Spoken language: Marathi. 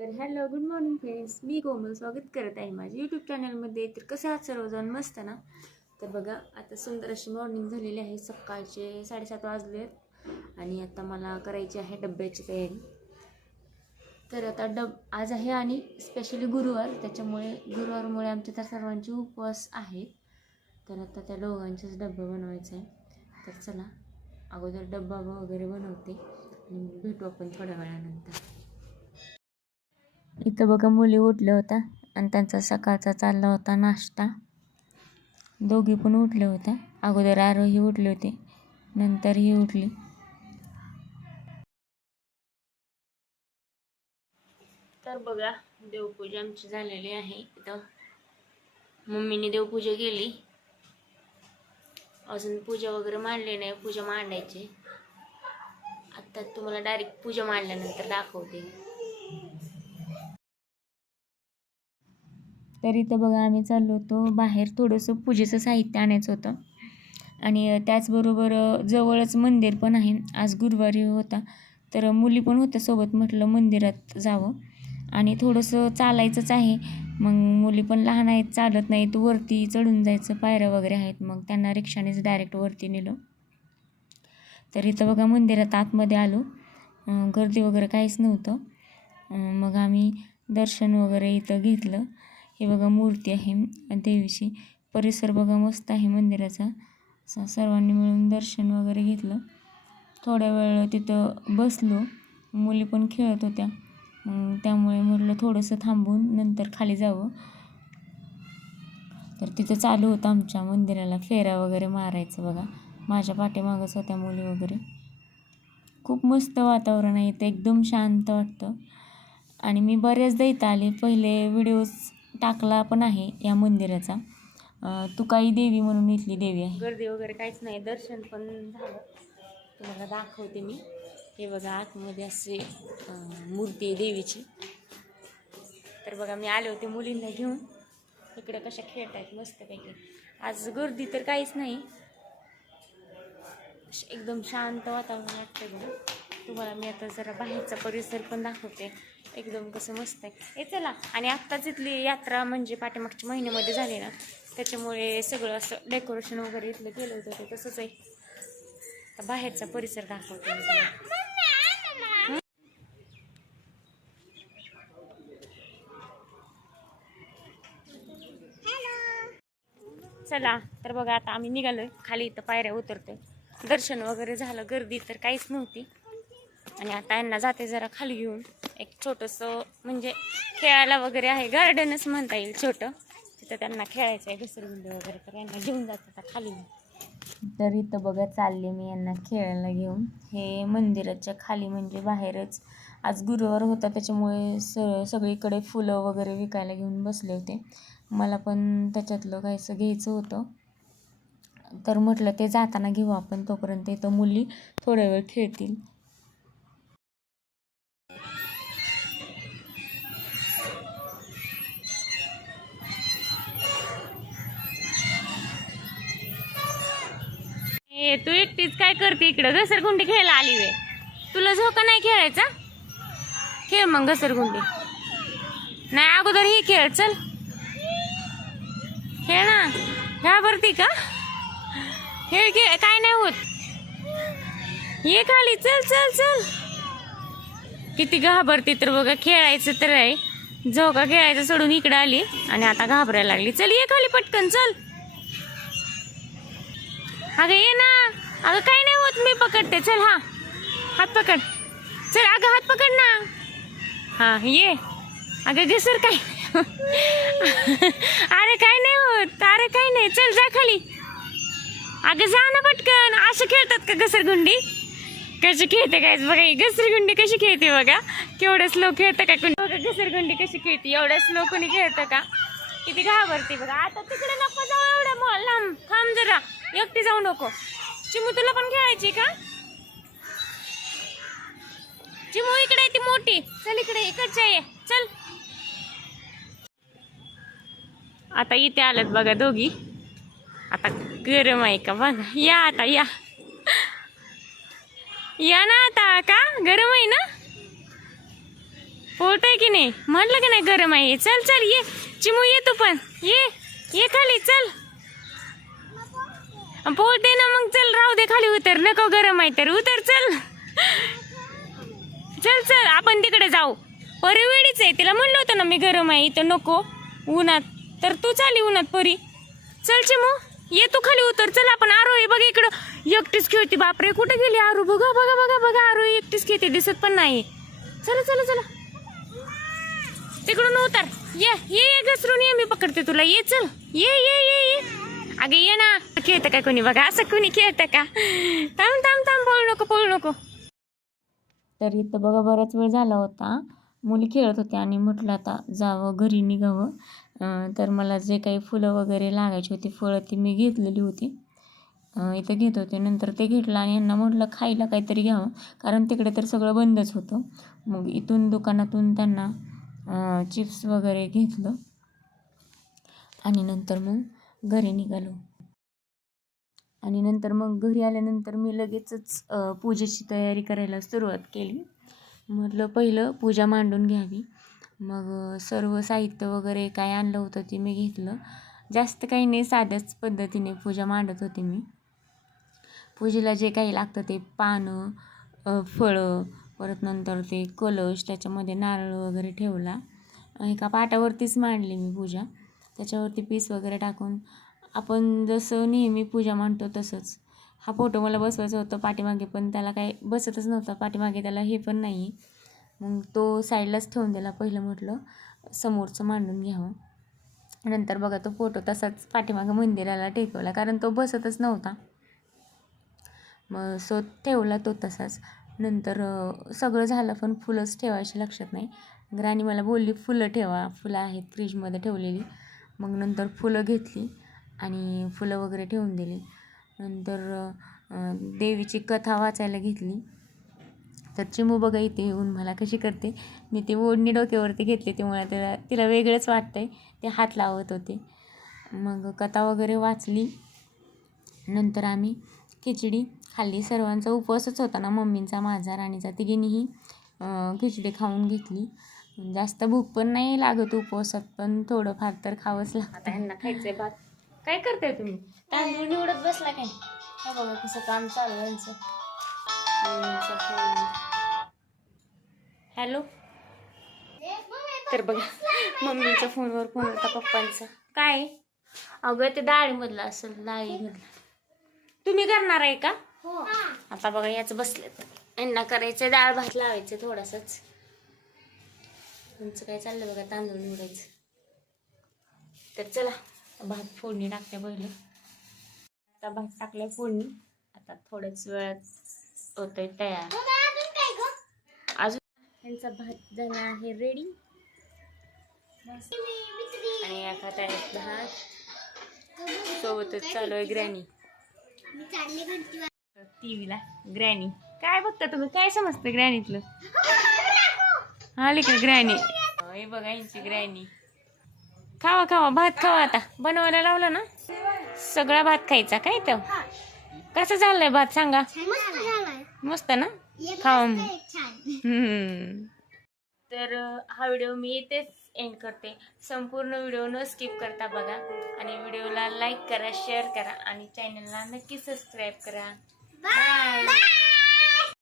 तर हॅलो गुड मॉर्निंग फ्रेंड्स, मी कोमल स्वागत करत आहे माझ्या यूट्यूब चॅनलमध्ये. तर कसं आहात सर्वजण? मस्त ना? तर बघा, आता सुंदर अशी मॉर्निंग झालेली आहे. सकाळचे 7:30 वाजले आणि आता मला करायची आहे डब्याची तयारी. तर आता आज आहे आणि स्पेशली गुरुवार, त्याच्यामुळे गुरुवारमुळे आमच्या त्या सर्वांचे उपवास आहेत. तर आता त्या दोघांचेच डब्बा बनवायचा आहे. तर चला अगोदर डब्बा वगैरे बनवते आणि भेटू आपण थोड्या वेळानंतर. इथं बघा मुली उठल्या होत्या आणि त्यांचा सकाळचा चालला होता नाश्ता. दोघी पण उठल्या होत्या. अगोदर आरोही उठली होती, नंतर ही उठली. तर बघा, देवपूजा आमची झालेली आहे. इथं मम्मीने देवपूजा केली. अजून पूजा वगैरे मांडली नाही, पूजा मांडायची. आता तुम्हाला डायरेक्ट पूजा मांडल्यानंतर दाखवते. तर इथं बघा, आम्ही चाललो होतो बाहेर. थोडंसं पूजेचं साहित्य आणायचं होतं आणि त्याचबरोबर जवळच मंदिर पण आहे. आज गुरुवारी होता, तर मुली पण होत्या सोबत. म्हटलं मंदिरात जावं आणि थोडंसं चालायचंच आहे. मग मुली पण लहान आहेत, चालत नाहीत. वरती चढून जायचं, पायऱ्या वगैरे आहेत. मग त्यांना रिक्षानेच डायरेक्ट वरती नेलं. तर इथं बघा, मंदिरात आतमध्ये आलो. गर्दी वगैरे काहीच नव्हतं. मग आम्ही दर्शन वगैरे इथं घेतलं. हे बघा, मूर्ती आहे देवीची. परिसर बघा मस्त आहे मंदिराचा. सर्वांनी मिळून दर्शन वगैरे घेतलं. थोड्या वेळ तिथं बसलो. मुली पण खेळत होत्या, त्यामुळे म्हटलं थोडंसं थांबून नंतर खाली जावं. तर तिथं चालू होतं आमच्या मंदिराला फेरा वगैरे मारायचं. बघा, माझ्या पाठीमागच होत्या मुली वगैरे. खूप मस्त वातावरण आहे इथं, एकदम शांत वाटतं. आणि मी बऱ्याचदा इथं आले, पहिले व्हिडिओज टाकला पण आहे या मंदिराचा. तुकाई देवी म्हणून इथली देवी आहे. गर्दी वगैरे काहीच नाही, दर्शन पण झालं. तुम्हाला दाखवते मी. हे बघा, आतमध्ये असे मूर्ती आहे देवीची. तर बघा, मी आले होते मुलींना घेऊन. इकडे कशा खेळत आहेत मस्तपैकी. आज गर्दी तर काहीच नाही, एकदम शांत वातावरण वाटतं बघा. तुम्हाला मी आता जरा बाहेरचा परिसर पण दाखवते. एकदम कसं मस्त आहे. हे चला. आणि आत्ताच इथली यात्रा म्हणजे पाठीमागच्या महिन्यामध्ये झाली ना, त्याच्यामुळे सगळं असं डेकोरेशन वगैरे इथलं केलं होतं, ते तसंच आहे. आता बाहेरचा परिसर दाखवते मी तुम्हाला. चला, तर बघा, आता आम्ही निघालोय खाली. इथं पायऱ्या उतरतोय. दर्शन वगैरे झालं, गर्दी तर काहीच नव्हती. आणि आता यांना जाते जरा खाली घेऊन. एक छोटंसं म्हणजे खेळायला वगैरे आहे, गार्डनच म्हणता येईल छोटं. तिथं त्यांना खेळायचं आहे, घसरगुंडी वगैरे. तर यांना घेऊन जातात आता खाली. तर इथं बघा, चालले मी यांना खेळायला घेऊन. हे मंदिराच्या खाली म्हणजे बाहेरच. आज गुरुवार होता, त्याच्यामुळे सगळीकडे फुलं वगैरे विकायला घेऊन बसले होते. मला पण त्याच्यातलं काहीसं घ्यायचं होतं, तर म्हटलं ते जाताना घेऊ आपण. तोपर्यंत इथं मुली थोड्या वेळ खेळतील. तू एकटीच काय करते इकडं? घसरगुंडी खेळायला आली वे? तुला झोका नाही खेळायचा? खेळ मग घसरगुंडी. नाही, अगोदर ही खेळ. चल खेळ ना. घाबरती का? खेळ खेळ, काय नाही होत. ये खाली, चल चल चल. किती घाबरती तर बघा. खेळायचं तर आहे, झोका खेळायचं सोडून इकडं आली आणि आता घाबरायला लागली. चल ये खाली पटकन, चल. अगं ये ना. अगं काही नाही होत, मी पकडते. चल, हा हात पकड. चल अगं, हात पकड ना. हा ये. अगं घसर काय. अरे काय नाही होत, अरे काही नाही. चल जा खाली. अगं जा ना पटकन. असं खेळतात का घसरगुंडी? कशी खेळते काय बघा, घसरगुंडी कशी खेळते बघा. केवढं स्लो खेळतं का कोणी बघा. घसरगुंडी कशी खेळते, एवढ्या स्लो कोणी खेळतं का? किती घाबरते बघा. आता तिकडे नको जाऊ, एवढं लांब थांब जरा. एकटी जाऊ नको. चिमू, तुला पण खेळायची का? चिमू इकडे ती मोठी. चल इकडे, इकडच्या ये. चल. आता इथे आल्यात बघा दोघी. आता गरम आहे का बघा. या आता, या या ना आता. का गरम आहे ना? पोट आहे की नाही? म्हणलं की नाही गरम आहे. चल चल ये चिमू, ये तू पण ये, ये खाली चल. पोट आहे ना मग चल, राहू दे खाली, उतर, नको गरम आहे तर उतर चल. चल चल आपण तिकडे जाऊ. परी वेळीच आहे, तिला म्हणलं होतं ना मी गरम आहे इथं नको उन्हात, तर तू चाली उन्हात परी. चल चिमू ये तू खाली उतर. चल आपण आरू आहे बघ इकडं, एकटीच खेळते. बापरे कुठे गेली आरू? बघा बघा बघा बघा, आरू एकटीच खेळते, दिसत पण नाही. चला चला चला तिकडून उतर. ये ये घसरून ये, मी पकडते तुला. ये चल ये ये ये ये. अगे ये ना. खेळतं का कोणी? बघा असं कोणी खेळतं का? थांब थांब थांब, पळू नको पळू नको. तर इथं बघा बराच वेळ झाला होता, मुली खेळत होत्या आणि म्हटलं आता जावं घरी निघावं. तर मला जे काही फुलं वगैरे लागायची होती, फळं ती मी घेतलेली होती. इथं घेत होते. नंतर ते घेतलं आणि यांना म्हटलं खायला काहीतरी घ्यावं, कारण तिकडे तर सगळं बंदच होतं. मग इथून दुकानातून त्यांना चिप्स वगैरे घेतलं आणि नंतर मग घरी निघालो. आणि नंतर मग घरी आल्यानंतर मी लगेचच पूजेची तयारी करायला सुरुवात केली. म्हटलं पहिलं पूजा मांडून घ्यावी. मग सर्व साहित्य वगैरे काय आणलं होतं ते मी घेतलं. जास्त काही नाही, साध्याच पद्धतीने पूजा मांडत होते मी. पूजेला जे काही लागतं ते पानं, फळं, परत नंतर ते कलश, त्याच्यामध्ये नारळ वगैरे ठेवला. एका पाटावरतीच मांडली मी पूजा. त्याच्यावरती पीस वगैरे टाकून आपण जसं नेहमी पूजा मांडतो तसंच. हा फोटो मला बसवायचा होता पाठीमागे, पण त्याला काही बसतच नव्हता. पाठीमागे त्याला हे पण नाही. मग तो साईडलाच ठेवून दिला. पहिलं म्हटलं समोरचं मांडून घ्यावं. नंतर बघा तो फोटो तसाच पाठीमागे मंदिराला टेकवला, कारण तो बसतच नव्हता. मग ठेवला तो तसाच. नंतर सगळं झालं पण फुलंच ठेवायची लक्षात नाही. ग्रॅनी मला बोलली फुलं ठेवा, फुलं आहेत फ्रीजमध्ये ठेवलेली. मग नंतर फुलं घेतली आणि फुलं वगैरे ठेवून दिली. नंतर देवीची कथा वाचायला घेतली. तर चिमू बघा इथे येऊन मला कशी करते. मी ती ओढणी डोक्यावरती घेतली, त्यामुळे तिला वेगळंच वाटतंय. ते हात लावत होते. मग कथा वगैरे वाचली. नंतर आम्ही खिचडी खाल्ली. सर्वांचा उपवासच होता ना, मम्मींचा, माझा, राणीचा, तिघींनीही खिचडी खाऊन घेतली. जास्त भूक पण नाही लागत उपवासात, पण थोडंफार तर खावंच लागतं. ह्यांना खायचंय भात. काय करताय तुम्ही? तांदूळ निवडत बसला काय? हे बघा कसं काम चालू आहे यांचं. हॅलो. तर बघा मम्मीचा फोनवर फोन होता पप्पांचा. काय? अगं ते डाळीमधलं असेल, डाळीमधलं. तुम्ही करणार आहे का? आता बघा याच बसले, यांना करायचं डाळ भात लावायचं थोडासाच. तुमचं काय चाललं बघा, तांदूळ निवडायचं. तर चला भात फोडणी टाकते पहिलं. आता भात टाकलाय फोडणी. आता थोड्याच वेळात होतोय तयार. अजून यांचा भात झाला आहे रेडी. आणि या खात आहेत भात, सोबतच चालू आहे ग्रॅनी. टीव्हीला ग्रॅनी. काय बघता तुम्ही? काय समजतं ग्रॅनीतलं? आली का ग्रॅनी? हे बघा यांची ग्रॅनी. खावा खावा भात खावा. आता बनवायला लावलं ना, सगळा भात खायचा. काय तर कसं झालंय भात सांगा? मस्त ना? खावा. तर हा व्हिडिओ मी इथेच एंड करते. संपूर्ण व्हिडिओ न स्किप करता बघा आणि व्हिडिओला लाईक करा, शेअर करा आणि चॅनलला नक्की सबस्क्राईब करा. बाय.